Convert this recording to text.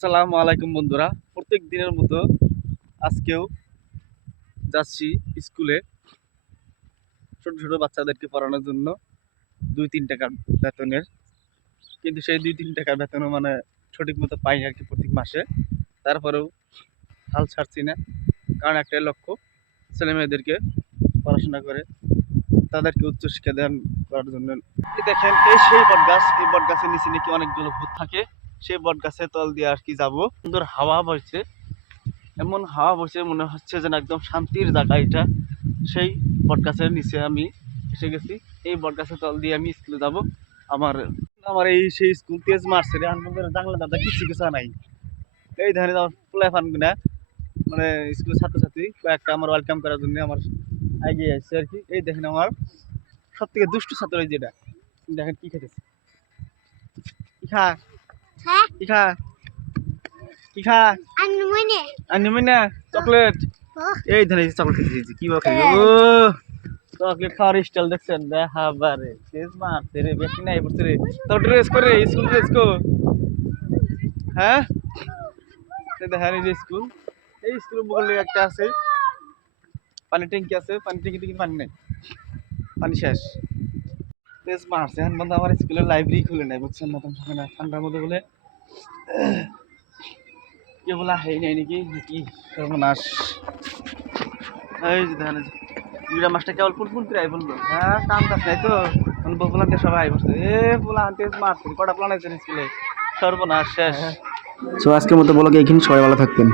আসসালামু আলাইকুম বন্ধুরা, প্রত্যেক দিনের মতো আজকেও যাচ্ছি স্কুলে ছোট ছোট বাচ্চাদেরকে পড়ানোর জন্য। 2-3 টাকার বেতনের, কিন্তু সেই 2-3 টাকার বেতনও মানে সঠিক মতো পাই আর কি প্রত্যেক মাসে। তারপরেও হাল ছাড়ছি না, কারণ একটাই লক্ষ্য, ছেলে মেয়েদেরকে পড়াশোনা করে তাদেরকে উচ্চশিক্ষা দান করার জন্য। এই দেখেন, এই সেই বট গাছ, এই বট গাছের নিচে নাকি অনেকগুলো ভূত থাকে। সেই বট গাছের তল দিয়ে আর কি যাবো। সুন্দর হাওয়া বইছে, এমন হাওয়া বসে মনে হচ্ছে যেন একদম শান্তির জায়গা এটা। সেই বটগাছের নিচে আমি এসে গেছি। এই বটগাছের তল দিয়ে আমি স্কুলে যাব। আমার আমার এই সেই স্কুল তেজ মারছে রে, আমাদের জানলা দাদা কিছু কিছু নাই। এই ধরনের আমার ফুলাই ফান না, মানে স্কুলের ছাত্রছাত্রী কয়েকটা আমার ওয়েলকাম করার জন্য আমার এগিয়ে আসছে আর কি। এই দেখেন আমার সব থেকে দুষ্ট ছাত্র, এই যেটা দেখেন কি খেতেছে। কি খা কি খা কি খা আনমই না চকলেট। এই ধরে চকলেট খেতে কি বা খাই ও, চকলেট খাওয়ার স্টাইল দেখছেন? দেখা বারে তেজ মারছে রে, বেশি নাই বলছে রে। তোর ড্রেস করে স্কুল ড্রেস কো, হ্যাঁ দেখেন এই যে স্কুল। এই স্কুল বগলে একটা আছে পানি ট্যাঙ্কি, আছে পানি ট্যাঙ্কি থেকে পানি নেই, পানি শেষ। তেজ মারছে এখন বন্ধু, আমার স্কুলের লাইব্রেরি খুলে নেই বুঝছেন না, তখন না ঠান্ডার মধ্যে বলে কে বলা হয় নাই নাকি নাকি সর্বনাশ। এই যে দেখেন দুইটা মাছটা কেবল ফুল করে আই বললো, হ্যাঁ কাম কাজ নাই তো বলানতে সবাই আই বসছে। এ বলা আনতে মারছে কটা প্লান আছে স্কুলে, সর্বনাশ শেষ। সো আজকের মতো বলো, এইখানে সবাই ভালো থাকবেন।